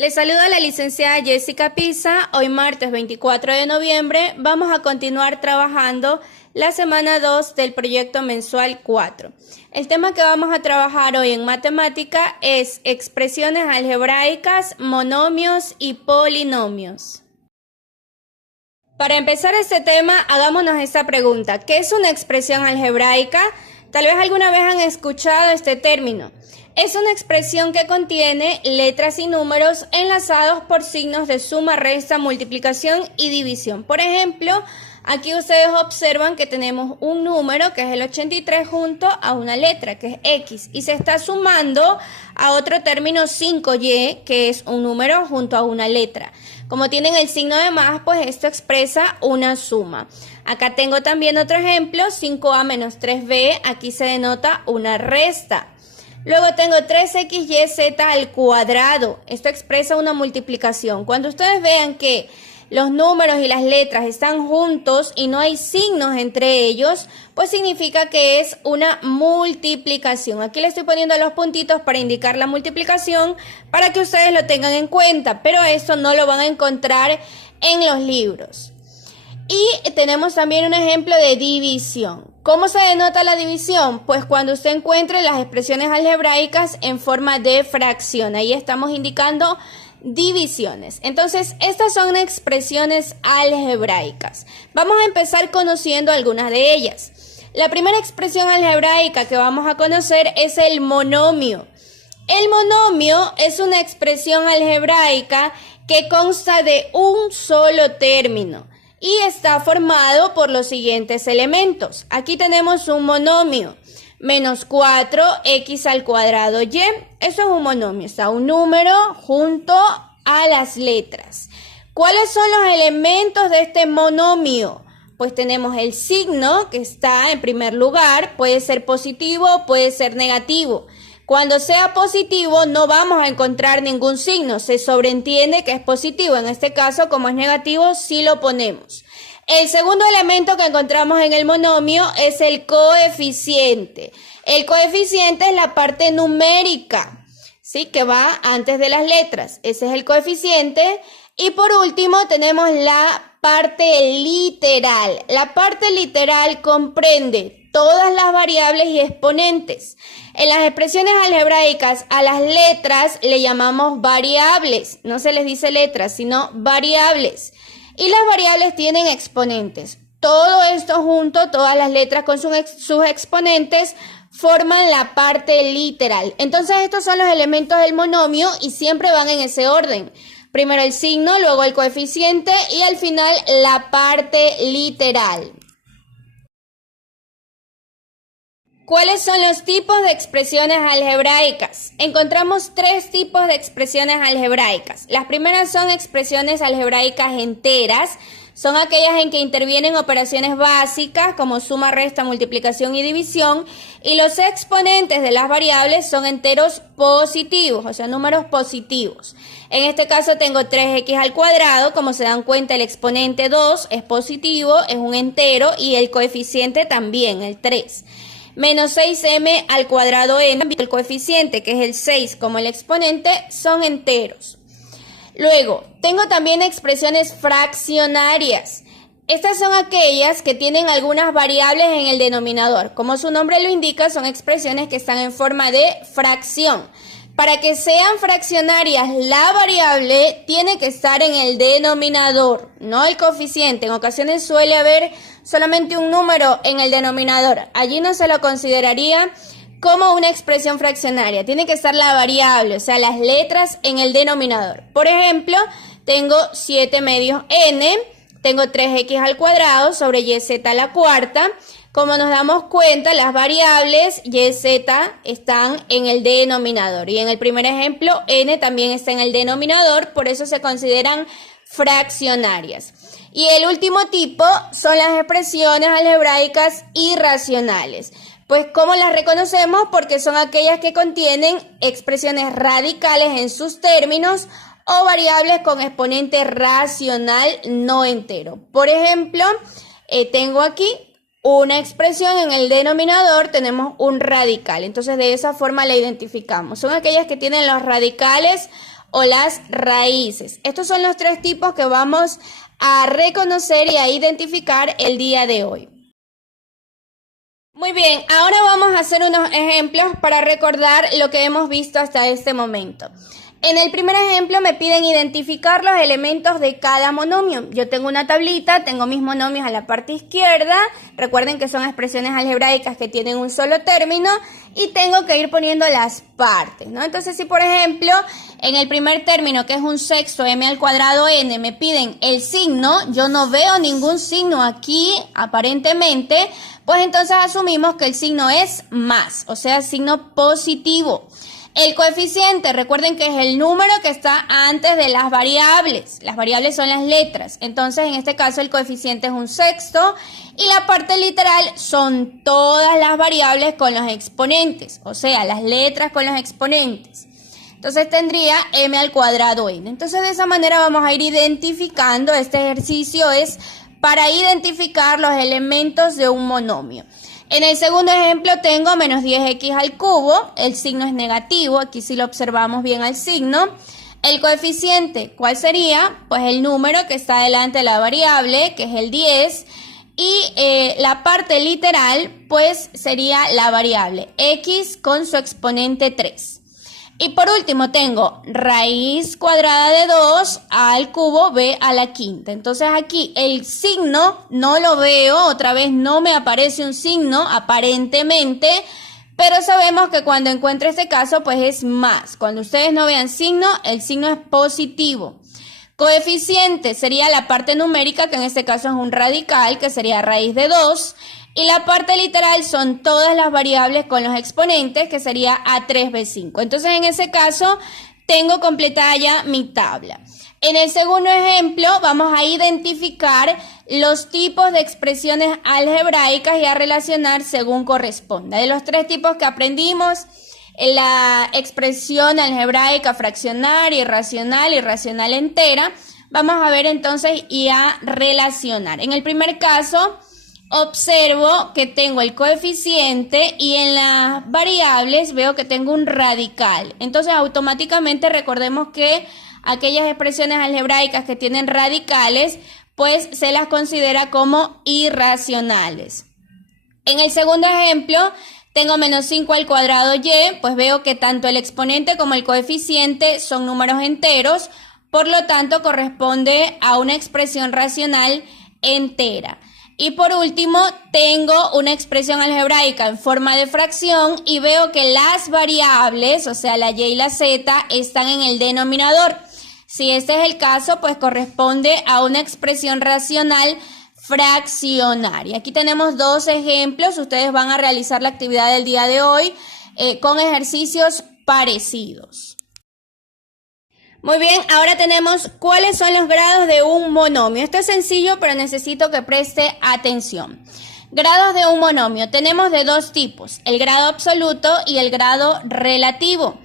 Les saluda la licenciada Jessica Pisa. Hoy martes 24 de noviembre vamos a continuar trabajando la semana 2 del proyecto mensual 4. El tema que vamos a trabajar hoy en matemática es expresiones algebraicas, monomios y polinomios. Para empezar este tema, hagámonos esta pregunta. ¿Qué es una expresión algebraica? Tal vez alguna vez han escuchado este término. Es una expresión que contiene letras y números enlazados por signos de suma, resta, multiplicación y división. Por ejemplo, aquí ustedes observan que tenemos un número que es el 83 junto a una letra que es X y se está sumando a otro término 5Y que es un número junto a una letra. Como tienen el signo de más, pues esto expresa una suma. Acá tengo también otro ejemplo, 5A menos 3B, aquí se denota una resta. Luego tengo 3XYZ al cuadrado. Esto expresa una multiplicación. Cuando ustedes vean que los números y las letras están juntos y no hay signos entre ellos, pues significa que es una multiplicación. Aquí le estoy poniendo los puntitos para indicar la multiplicación para que ustedes lo tengan en cuenta, pero esto no lo van a encontrar en los libros. Y tenemos también un ejemplo de división. ¿Cómo se denota la división? Pues cuando usted encuentre las expresiones algebraicas en forma de fracción. Ahí estamos indicando divisiones. Entonces, estas son expresiones algebraicas. Vamos a empezar conociendo algunas de ellas. La primera expresión algebraica que vamos a conocer es el monomio. El monomio es una expresión algebraica que consta de un solo término y está formado por los siguientes elementos. Aquí tenemos un monomio, menos 4x al cuadrado y. Eso es un monomio, está un número junto a las letras. ¿Cuáles son los elementos de este monomio? Pues tenemos el signo que está en primer lugar, puede ser positivo, puede ser negativo. Cuando sea positivo no vamos a encontrar ningún signo, se sobreentiende que es positivo. En este caso, como es negativo, sí lo ponemos. El segundo elemento que encontramos en el monomio es el coeficiente. El coeficiente es la parte numérica, ¿sí? Que va antes de las letras. Ese es el coeficiente. Y por último tenemos la parte literal. La parte literal comprende todas las variables y exponentes. En las expresiones algebraicas a las letras le llamamos variables. No se les dice letras, sino variables. Y las variables tienen exponentes. Todo esto junto, todas las letras con sus exponentes, forman la parte literal. Entonces estos son los elementos del monomio y siempre van en ese orden. Primero el signo, luego el coeficiente y al final la parte literal. ¿Cuáles son los tipos de expresiones algebraicas? Encontramos tres tipos de expresiones algebraicas. Las primeras son expresiones algebraicas enteras. Son aquellas en que intervienen operaciones básicas como suma, resta, multiplicación y división. Y los exponentes de las variables son enteros positivos, o sea, números positivos. En este caso tengo 3x al cuadrado. Como se dan cuenta, el exponente 2 es positivo, es un entero y el coeficiente también, el 3. Menos 6m al cuadrado n, el coeficiente que es el 6 como el exponente son enteros. Luego, tengo también expresiones fraccionarias. Estas son aquellas que tienen algunas variables en el denominador. Como su nombre lo indica, son expresiones que están en forma de fracción. Para que sean fraccionarias, la variable tiene que estar en el denominador, no el coeficiente. En ocasiones suele haber solamente un número en el denominador. Allí no se lo consideraría como una expresión fraccionaria. Tiene que estar la variable, o sea, las letras en el denominador. Por ejemplo, tengo 7 medios n, tengo 3x al cuadrado sobre yz a la cuarta. Como nos damos cuenta, las variables y, z están en el denominador. Y en el primer ejemplo, n también está en el denominador, por eso se consideran fraccionarias. Y el último tipo son las expresiones algebraicas irracionales. Pues, ¿cómo las reconocemos? Porque son aquellas que contienen expresiones radicales en sus términos o variables con exponente racional no entero. Por ejemplo, tengo aquí una expresión en el denominador, tenemos un radical. Entonces, de esa forma la identificamos. Son aquellas que tienen los radicales o las raíces. Estos son los tres tipos que vamos a reconocer y a identificar el día de hoy. Muy bien, ahora vamos a hacer unos ejemplos para recordar lo que hemos visto hasta este momento. En el primer ejemplo me piden identificar los elementos de cada monomio. Yo tengo una tablita, tengo mis monomios a la parte izquierda. Recuerden que son expresiones algebraicas que tienen un solo término y tengo que ir poniendo las partes, ¿no? Entonces, si por ejemplo, en el primer término, que es un sexto m al cuadrado n, me piden el signo, yo no veo ningún signo aquí, aparentemente, pues entonces asumimos que el signo es más, o sea, signo positivo. El coeficiente, recuerden que es el número que está antes de las variables. Las variables son las letras. Entonces, en este caso, el coeficiente es un sexto. Y la parte literal son todas las variables con los exponentes. O sea, las letras con los exponentes. Entonces, tendría m al cuadrado n. Entonces, de esa manera vamos a ir identificando. Este ejercicio es para identificar los elementos de un monomio. En el segundo ejemplo tengo menos 10x al cubo, el signo es negativo, aquí sí lo observamos bien al signo. El coeficiente, ¿cuál sería? Pues el número que está delante de la variable, que es el 10, y la parte literal, pues sería la variable x con su exponente 3. Y por último tengo raíz cuadrada de 2 al cubo b a la quinta. Entonces aquí el signo no lo veo, otra vez no me aparece un signo aparentemente, pero sabemos que cuando encuentro este caso pues es más. Cuando ustedes no vean signo, el signo es positivo. Coeficiente sería la parte numérica, que en este caso es un radical, que sería raíz de 2. Y la parte literal son todas las variables con los exponentes, que sería A3B5. Entonces, en ese caso, tengo completada ya mi tabla. En el segundo ejemplo, vamos a identificar los tipos de expresiones algebraicas y a relacionar según corresponda. De los tres tipos que aprendimos, la expresión algebraica fraccionaria, irracional y racional entera, vamos a ver entonces y a relacionar. En el primer caso, observo que tengo el coeficiente y en las variables veo que tengo un radical. Entonces, automáticamente recordemos que aquellas expresiones algebraicas que tienen radicales, pues se las considera como irracionales. En el segundo ejemplo, tengo menos 5 al cuadrado y, pues veo que tanto el exponente como el coeficiente son números enteros, por lo tanto corresponde a una expresión racional entera. Y por último, tengo una expresión algebraica en forma de fracción y veo que las variables, o sea, la y y la z, están en el denominador. Si este es el caso, pues corresponde a una expresión racional fraccionaria. Aquí tenemos dos ejemplos. Ustedes van a realizar la actividad del día de hoy con ejercicios parecidos. Muy bien, ahora tenemos cuáles son los grados de un monomio. Esto es sencillo, pero necesito que preste atención. Grados de un monomio. Tenemos de dos tipos, el grado absoluto y el grado relativo.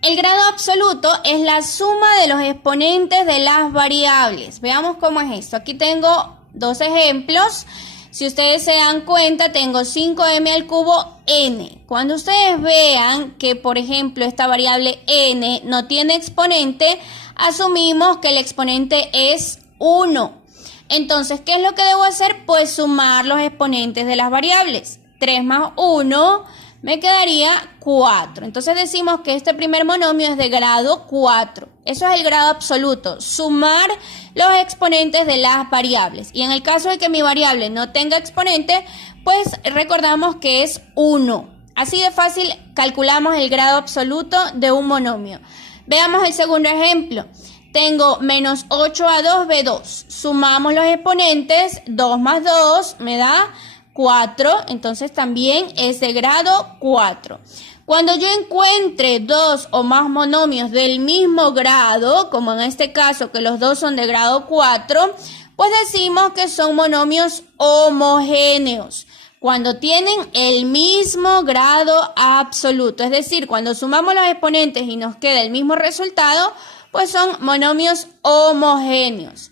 El grado absoluto es la suma de los exponentes de las variables. Veamos cómo es esto. Aquí tengo dos ejemplos. Si ustedes se dan cuenta, tengo 5m al cubo n. Cuando ustedes vean que, por ejemplo, esta variable n no tiene exponente, asumimos que el exponente es 1. Entonces, ¿qué es lo que debo hacer? Pues sumar los exponentes de las variables. 3 más 1 me quedaría 4. Entonces decimos que este primer monomio es de grado 4. Eso es el grado absoluto, sumar los exponentes de las variables. Y en el caso de que mi variable no tenga exponente, pues recordamos que es 1. Así de fácil calculamos el grado absoluto de un monomio. Veamos el segundo ejemplo. Tengo menos 8a2 b2. Sumamos los exponentes, 2 más 2 me da 4, entonces también es de grado 4. Cuando yo encuentre dos o más monomios del mismo grado, como en este caso que los dos son de grado 4, pues decimos que son monomios homogéneos. Cuando tienen el mismo grado absoluto, es decir, cuando sumamos los exponentes y nos queda el mismo resultado, pues son monomios homogéneos.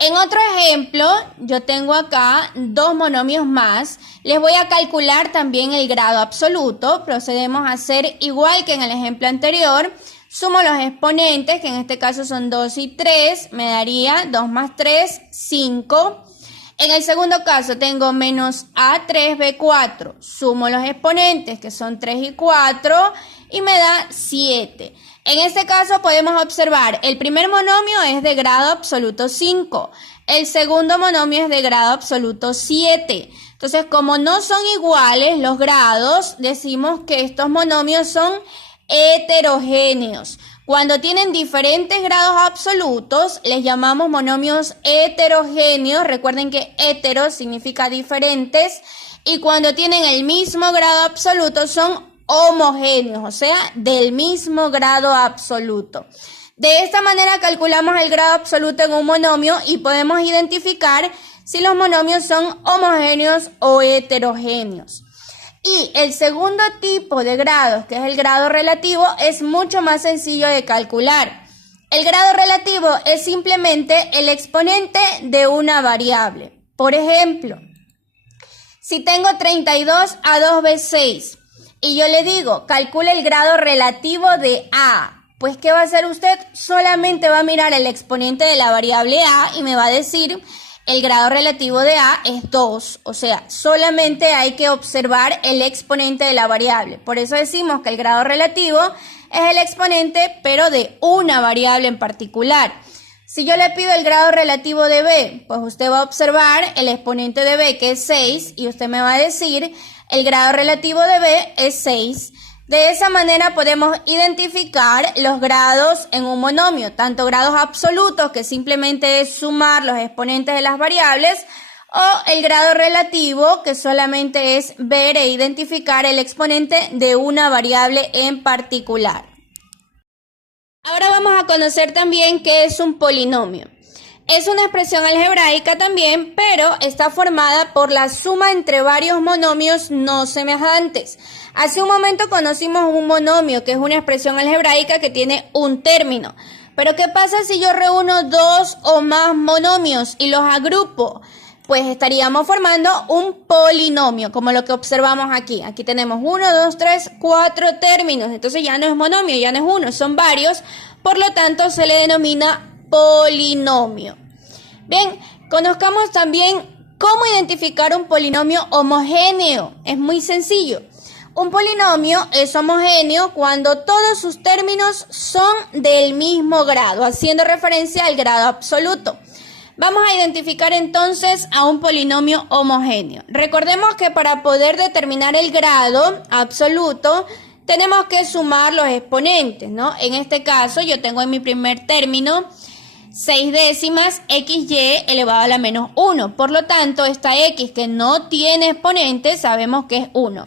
En otro ejemplo, yo tengo acá dos monomios más. Les voy a calcular también el grado absoluto. Procedemos a hacer igual que en el ejemplo anterior. Sumo los exponentes, que en este caso son 2 y 3, me daría 2 más 3, 5. En el segundo caso tengo menos A3B4. Sumo los exponentes, que son 3 y 4, y me da 7. En este caso podemos observar, el primer monomio es de grado absoluto 5. El segundo monomio es de grado absoluto 7. Entonces, como no son iguales los grados, decimos que estos monomios son heterogéneos. Cuando tienen diferentes grados absolutos, les llamamos monomios heterogéneos. Recuerden que hetero significa diferentes. Y cuando tienen el mismo grado absoluto, son homogéneos, o sea, del mismo grado absoluto. De esta manera calculamos el grado absoluto en un monomio y podemos identificar si los monomios son homogéneos o heterogéneos. Y el segundo tipo de grados, que es el grado relativo, es mucho más sencillo de calcular. El grado relativo es simplemente el exponente de una variable. Por ejemplo, si tengo 32 a 2b6 y yo le digo, calcule el grado relativo de A, pues ¿qué va a hacer usted? Solamente va a mirar el exponente de la variable A y me va a decir el grado relativo de A es 2, o sea, solamente hay que observar el exponente de la variable. Por eso decimos que el grado relativo es el exponente, pero de una variable en particular. Si yo le pido el grado relativo de B, pues usted va a observar el exponente de B, que es 6, y usted me va a decir el grado relativo de B es 6. De esa manera podemos identificar los grados en un monomio, tanto grados absolutos, que simplemente es sumar los exponentes de las variables, o el grado relativo, que solamente es ver e identificar el exponente de una variable en particular. Ahora vamos a conocer también qué es un polinomio. Es una expresión algebraica también, pero está formada por la suma entre varios monomios no semejantes. Hace un momento conocimos un monomio, que es una expresión algebraica que tiene un término. Pero ¿qué pasa si yo reúno dos o más monomios y los agrupo? Pues estaríamos formando un polinomio, como lo que observamos aquí. Aquí tenemos 1, 2, 3, 4 términos. Entonces ya no es monomio, ya no es uno, son varios. Por lo tanto, se le denomina polinomio. Bien, conozcamos también cómo identificar un polinomio homogéneo. Es muy sencillo. Un polinomio es homogéneo cuando todos sus términos son del mismo grado, haciendo referencia al grado absoluto. Vamos a identificar entonces a un polinomio homogéneo. Recordemos que para poder determinar el grado absoluto, tenemos que sumar los exponentes, ¿no? En este caso, yo tengo en mi primer término 6 décimas XY elevado a la menos 1. Por lo tanto, esta X que no tiene exponente, sabemos que es 1.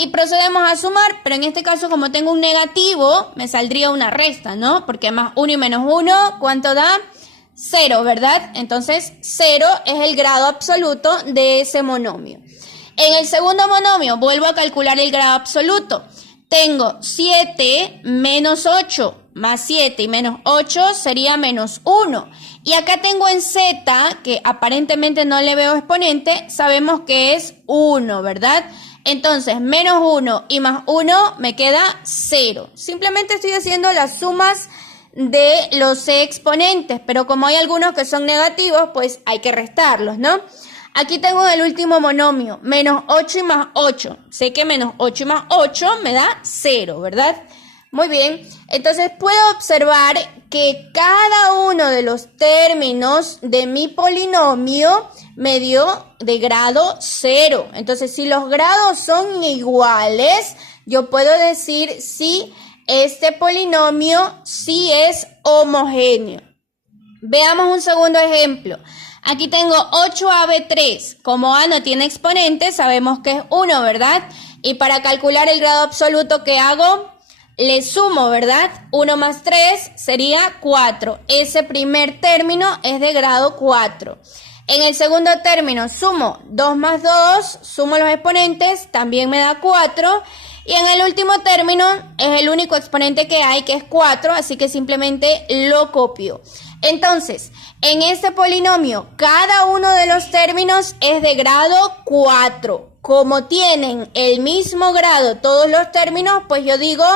Y procedemos a sumar, pero en este caso, como tengo un negativo, me saldría una resta, ¿no? Porque más 1 y menos 1, ¿cuánto da? 0, ¿verdad? Entonces, 0 es el grado absoluto de ese monomio. En el segundo monomio, vuelvo a calcular el grado absoluto. Tengo 7 menos 8, más 7 y menos 8 sería menos 1. Y acá tengo en Z, que aparentemente no le veo exponente, sabemos que es 1, ¿verdad? Entonces, menos 1 y más 1 me queda 0. Simplemente estoy haciendo las sumas de los exponentes, pero como hay algunos que son negativos, pues hay que restarlos, ¿no? Aquí tengo el último monomio, menos 8 y más 8. Sé que menos 8 y más 8 me da 0, ¿verdad? Muy bien, entonces puedo observar que cada uno de los términos de mi polinomio me dio de grado 0. Entonces, si los grados son iguales, yo puedo decir si este polinomio sí es homogéneo. Veamos un segundo ejemplo. Aquí tengo 8AB3. Como A no tiene exponente, sabemos que es 1, ¿verdad? Y para calcular el grado absoluto, ¿qué hago? Le sumo, ¿verdad? 1 más 3 sería 4. Ese primer término es de grado 4. En el segundo término sumo 2 más 2, sumo los exponentes, también me da 4. Y en el último término es el único exponente que hay, que es 4, así que simplemente lo copio. Entonces, en este polinomio, cada uno de los términos es de grado 4. Como tienen el mismo grado todos los términos, pues yo digo,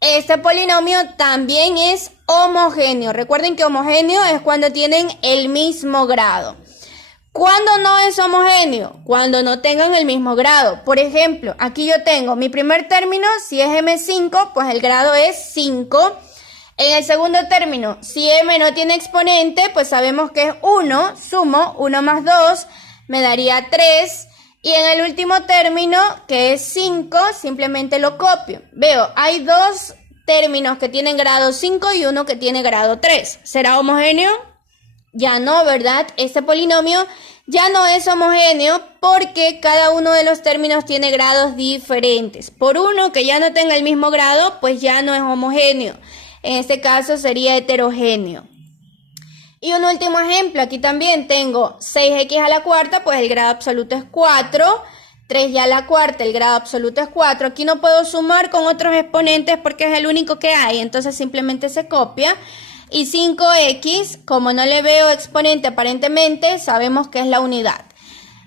Este polinomio también es homogéneo. Recuerden que homogéneo es cuando tienen el mismo grado. ¿Cuándo no es homogéneo? Cuando no tengan el mismo grado. Por ejemplo, aquí yo tengo mi primer término, si es M5, pues el grado es 5. En el segundo término, si M no tiene exponente, pues sabemos que es 1. Sumo 1 más 2, me daría 3. Y en el último término, que es 5, simplemente lo copio. Veo, hay dos términos que tienen grado 5 y uno que tiene grado 3. ¿Será homogéneo? Ya no, ¿verdad? Este polinomio ya no es homogéneo porque cada uno de los términos tiene grados diferentes. Por uno que ya no tenga el mismo grado, pues ya no es homogéneo. En este caso sería heterogéneo. Y un último ejemplo, aquí también tengo 6x a la cuarta, pues el grado absoluto es 4. 3y a la cuarta, el grado absoluto es 4. Aquí no puedo sumar con otros exponentes porque es el único que hay, entonces simplemente se copia. Y 5x, como no le veo exponente aparentemente, sabemos que es la unidad.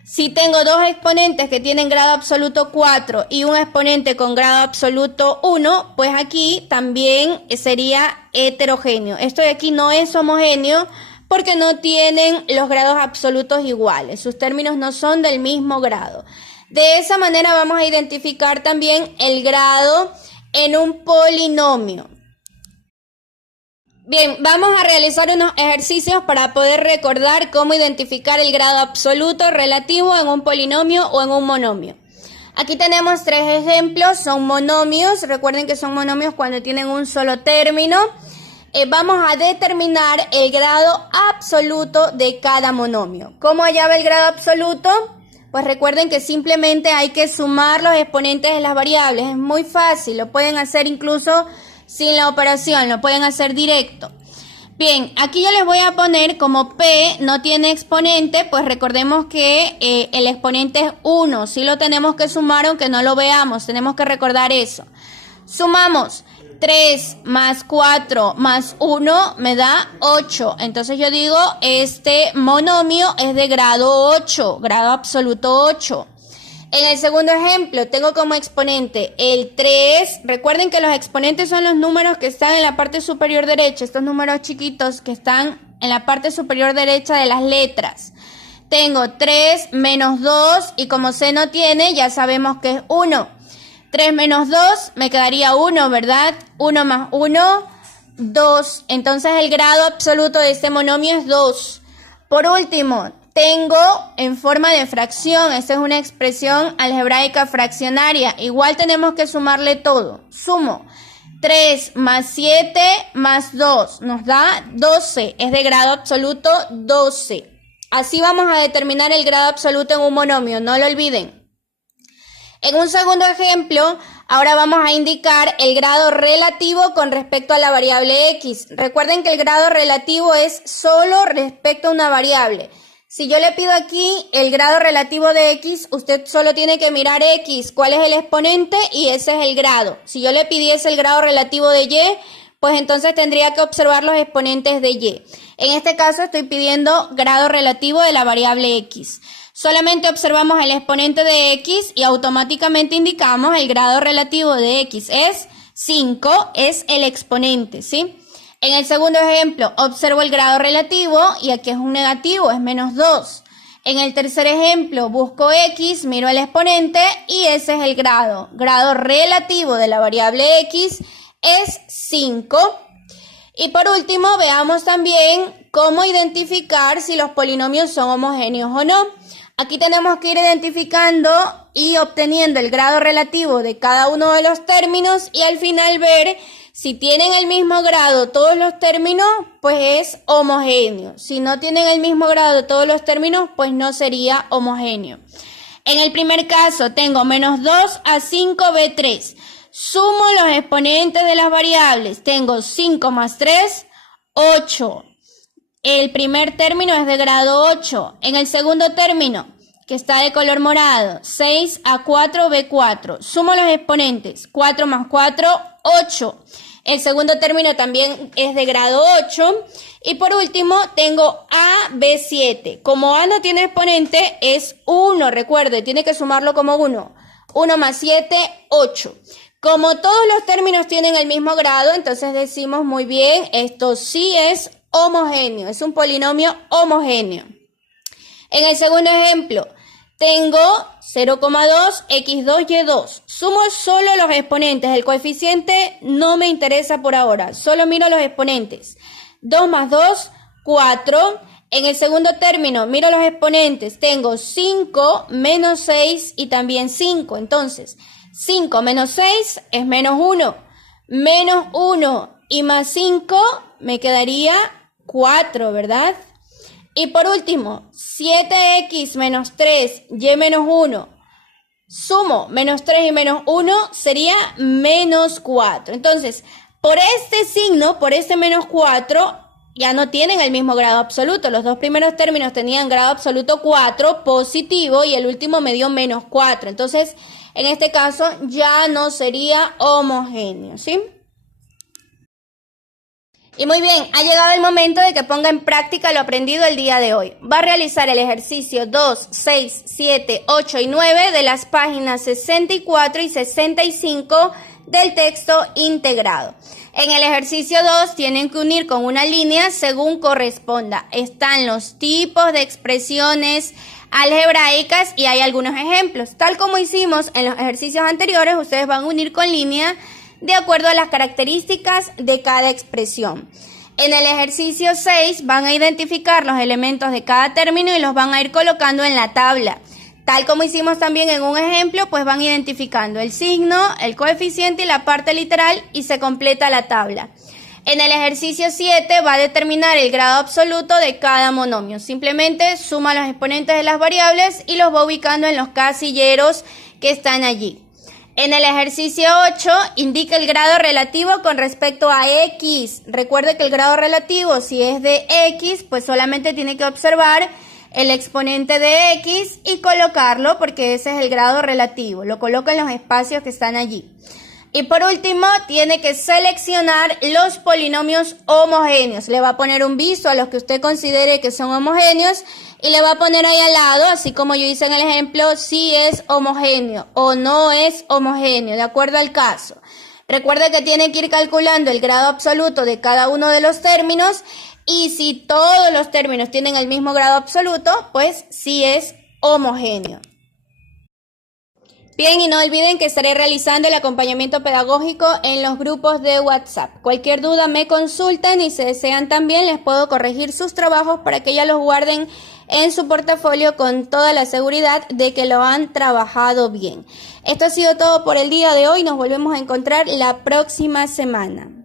Si tengo dos exponentes que tienen grado absoluto 4 y un exponente con grado absoluto 1, pues aquí también sería heterogéneo. Esto de aquí no es homogéneo porque no tienen los grados absolutos iguales. Sus términos no son del mismo grado. De esa manera vamos a identificar también el grado en un polinomio. Bien, vamos a realizar unos ejercicios para poder recordar cómo identificar el grado absoluto relativo en un polinomio o en un monomio. Aquí tenemos tres ejemplos, son monomios, recuerden que son monomios cuando tienen un solo término. Vamos a determinar el grado absoluto de cada monomio. ¿Cómo hallaba el grado absoluto? Pues recuerden que simplemente hay que sumar los exponentes de las variables, es muy fácil, lo pueden hacer incluso sin la operación, lo pueden hacer directo. Bien, aquí yo les voy a poner como P no tiene exponente, pues recordemos que el exponente es 1. Sí lo tenemos que sumar aunque no lo veamos, tenemos que recordar eso. Sumamos 3 más 4 más 1 me da 8. Entonces yo digo, este monomio es de grado 8, grado absoluto 8. En el segundo ejemplo, tengo como exponente el 3. Recuerden que los exponentes son los números que están en la parte superior derecha, estos números chiquitos que están en la parte superior derecha de las letras. Tengo 3 menos 2 y como C no tiene, ya sabemos que es 1. 3 menos 2 me quedaría 1, ¿verdad? 1 más 1, 2. Entonces el grado absoluto de este monomio es 2. Por último, tengo en forma de fracción, esta es una expresión algebraica fraccionaria, igual tenemos que sumarle todo. Sumo 3 más 7 más 2, nos da 12, es de grado absoluto 12. Así vamos a determinar el grado absoluto en un monomio, no lo olviden. En un segundo ejemplo, ahora vamos a indicar el grado relativo con respecto a la variable x. Recuerden que el grado relativo es solo respecto a una variable. Si yo le pido aquí el grado relativo de x, usted solo tiene que mirar x, cuál es el exponente y ese es el grado. Si yo le pidiese el grado relativo de y, pues entonces tendría que observar los exponentes de y. En este caso estoy pidiendo grado relativo de la variable x. Solamente observamos el exponente de x y automáticamente indicamos el grado relativo de x es 5, es el exponente, ¿sí? En el segundo ejemplo, observo el grado relativo y aquí es un negativo, es menos 2. En el tercer ejemplo, busco x, miro el exponente y ese es el grado. Grado relativo de la variable x es 5. Y por último, veamos también cómo identificar si los polinomios son homogéneos o no. Aquí tenemos que ir identificando y obteniendo el grado relativo de cada uno de los términos y al final ver si tienen el mismo grado todos los términos, pues es homogéneo. Si no tienen el mismo grado todos los términos, pues no sería homogéneo. En el primer caso tengo menos 2 a 5b3. Sumo los exponentes de las variables. Tengo 5 más 3, 8. El primer término es de grado 8. En el segundo término, que está de color morado, 6 a 4b4. Sumo los exponentes. 4 más 4, 8. El segundo término también es de grado 8. Y por último tengo a, b7. Como a no tiene exponente es 1, recuerde, tiene que sumarlo como 1. 1 más 7, 8. Como todos los términos tienen el mismo grado, entonces decimos muy bien, esto sí es homogéneo, es un polinomio homogéneo. En el segundo ejemplo, tengo 0,2, x2, y2. Sumo solo los exponentes, el coeficiente no me interesa por ahora, solo miro los exponentes. 2 más 2, 4. En el segundo término, miro los exponentes, tengo 5, menos 6 y también 5. Entonces, 5 menos 6 es menos 1. Menos 1 y más 5 me quedaría 4, ¿verdad? Y por último, 7x menos 3, y menos 1. Sumo menos 3 y menos 1 sería menos 4. Entonces, por este signo, por este menos 4, ya no tienen el mismo grado absoluto. Los dos primeros términos tenían grado absoluto 4, positivo, y el último me dio menos 4. Entonces, en este caso, ya no sería homogéneo, ¿sí? Y muy bien, ha llegado el momento de que ponga en práctica lo aprendido el día de hoy. Va a realizar el ejercicio 2, 6, 7, 8 y 9 de las páginas 64 y 65 del texto integrado. En el ejercicio 2 tienen que unir con una línea según corresponda. Están los tipos de expresiones algebraicas y hay algunos ejemplos. Tal como hicimos en los ejercicios anteriores, ustedes van a unir con línea de acuerdo a las características de cada expresión. En el ejercicio 6 van a identificar los elementos de cada término y los van a ir colocando en la tabla. Tal como hicimos también en un ejemplo, pues van identificando el signo, el coeficiente y la parte literal y se completa la tabla. En el ejercicio 7 va a determinar el grado absoluto de cada monomio. Simplemente suma los exponentes de las variables y los va ubicando en los casilleros que están allí. En el ejercicio 8 indica el grado relativo con respecto a x. Recuerde que el grado relativo, si es de x, pues solamente tiene que observar el exponente de x y colocarlo porque ese es el grado relativo. Lo coloca en los espacios que están allí. Y por último, tiene que seleccionar los polinomios homogéneos. Le va a poner un visto a los que usted considere que son homogéneos y le va a poner ahí al lado, así como yo hice en el ejemplo, si es homogéneo o no es homogéneo, de acuerdo al caso. Recuerde que tiene que ir calculando el grado absoluto de cada uno de los términos y si todos los términos tienen el mismo grado absoluto, pues sí es homogéneo. Bien, y no olviden que estaré realizando el acompañamiento pedagógico en los grupos de WhatsApp. Cualquier duda me consulten y si desean también les puedo corregir sus trabajos para que ya los guarden en su portafolio con toda la seguridad de que lo han trabajado bien. Esto ha sido todo por el día de hoy. Nos volvemos a encontrar la próxima semana.